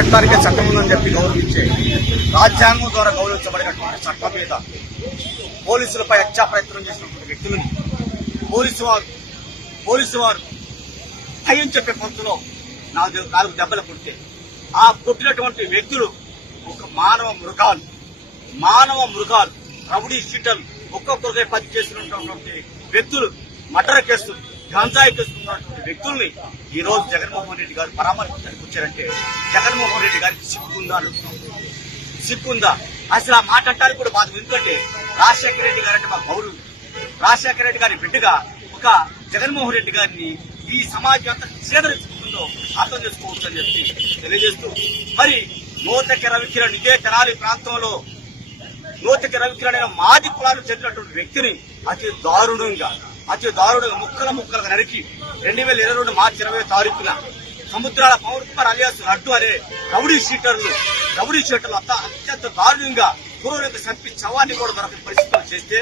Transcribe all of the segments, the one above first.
పెట్టడానికే చట్టం ఉందని చెప్పి గౌరవించే రాజ్యాంగం ద్వారా గౌరవించబడినటువంటి చట్టం మీద పోలీసులపై హత్యా ప్రయత్నం చేసినటువంటి వ్యక్తులను పోలీసు వారు పోలీసు వారు భయం చెప్పే పంతులో నాలుగు నాలుగు దెబ్బలు కొడితే ఆ కొట్టినటువంటి వ్యక్తులు ఒక మానవ మృగాలు. మానవ మృగాలు రౌడీ షీటర్లు ఒక్కొక్కరికై పని చేస్తున్నటువంటి వ్యక్తులు మర్డర్ కేసులు గంజాయి కేసుకున్నటువంటి వ్యక్తుల్ని ఈ రోజు జగన్మోహన్ రెడ్డి గారు పరామర్శించడానికి వచ్చారంటే జగన్మోహన్ రెడ్డి గారికి సిగ్గుందా అని సిగ్గుందా అసలు ఆ మాట అంటారు కూడా బాధ. ఎందుకంటే రాజశేఖర రెడ్డి గారు అంటే మా గౌరవం. రాజశేఖర రెడ్డి గారి బిడ్డగా ఒక జగన్మోహన్ రెడ్డి గారిని ఈ సమాజం అంత చేదరించుకుంటుందో అర్థం చేసుకోవచ్చు అని చెప్పి తెలియజేస్తూ మరి నూతక రవికిరణ్ ఇదే తెనాలి ప్రాంతంలో నూతక రవికిరణ్ అనే మాది కులానికి చెందినటువంటి వ్యక్తిని అతి దారుణంగా అతి దారుణంగా ముక్కల ముక్కలుగా నరికి రెండు వేల ఇరవై రెండు మార్చి ఇరవై తారీఖున సముద్రాల పవన్ అలియాస్ లడ్డు అనే రౌడీ షీటర్లు రౌడీ షీటర్లు అత్యంత దారుణంగా పూర్వలకు చంపి చవాన్ని కూడా దొరకని పరిస్థితులు చేస్తే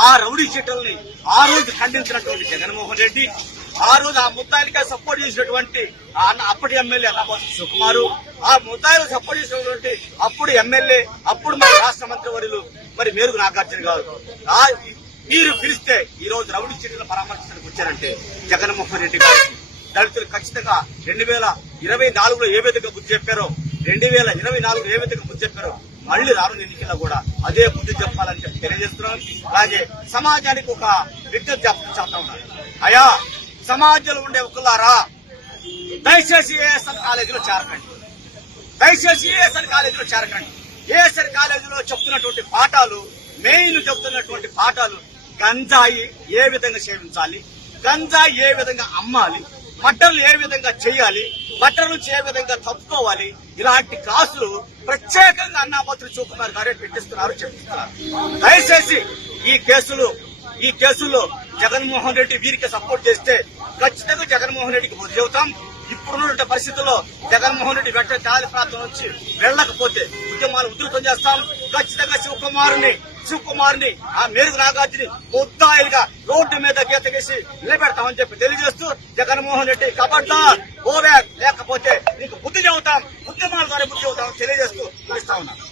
ఆ రౌడీ షీటర్ని ఆ రోజు ఖండించినటువంటి జగన్మోహన్ రెడ్డి ఆ రోజు ఆ ముద్దాయిలకే సపోర్ట్ చేసినటువంటి ఆ అప్పటి ఎమ్మెల్యే అన్నపోతు సుకుమారు ఆ ముద్దాయిలు సపోర్ట్ చేసినటువంటి అప్పుడు ఎమ్మెల్యే అప్పుడు మన రాష్ట్ర మంత్రి వర్యులు మరి మేరుగు నాగార్జున గారు. మీరు పిలిస్తే ఈ రోజు రౌడీ చర్యలు పరామర్శించడానికి వచ్చారంటే జగన్మోహన్ రెడ్డి గారు. దళితులు ఖచ్చితంగా రెండు వేల ఇరవై నాలుగులో ఏ విధంగా బుద్ధి చెప్పారో రెండు వేల ఇరవై నాలుగులో ఏ విధంగా బుద్ధి చెప్పారో మళ్ళీ రానున్న ఎన్నికల్లో కూడా అదే బుద్ధి చెప్పాలని చెప్పి తెలియజేస్తున్నాను. అలాగే సమాజానికి ఒక విజ్ఞప్తి చెప్తా ఉన్నారు అయా సమాజంలో ఉండే ఒకలారా? దయచేసి ఏఎస్ఎల్ కాలేజీలో చేరకండి. దయచేసి ఏఎస్ఎల్ కాలేజీలో చేరకండి. ఏఎస్ఎల్ కాలేజీలో చెప్తున్నటువంటి పాఠాలు చెబుతున్నటువంటి పాఠాలు గంజాయి ఏ విధంగా సేవించాలి? గంజాయి ఏ విధంగా అమ్మాలి? బట్టలు ఏ విధంగా చేయాలి? బట్టల నుంచి ఏ విధంగా తప్పుకోవాలి? ఇలాంటి క్లాసులు ప్రత్యేకంగా అన్నాపత్రి చూకుమార్ గారే పెట్టిస్తున్నారు చెప్తున్నారు. దయచేసి ఈ కేసులు ఈ కేసుల్లో జగన్మోహన్ రెడ్డి వీరికి సపోర్ట్ చేస్తే ఖచ్చితంగా జగన్మోహన్ రెడ్డికి బుద్ధి చెబుతాం. ఇప్పుడున్న పరిస్థితుల్లో జగన్మోహన్ రెడ్డి వెంటనే చాలి ప్రాంతం నుంచి వెళ్ళకపోతే ఉద్యమాలు ఉధృతం చేస్తాం. ఖచ్చితంగా శివకుమారుని శివకుమార్ని ఆ మేరుగు నాగార్జుని ముద్దాయిలుగా రోడ్డు మీద గీత గీసి నిలబెడతామని చెప్పి తెలియజేస్తూ జగన్మోహన్ రెడ్డి కబడ్డార్ ఓవే లేకపోతే నీకు బుద్ధి చెబుతాం ఉద్యమాల ద్వారా బుద్ధి చెబుతాం తెలియజేస్తూ పిలుస్తా ఉన్నాను.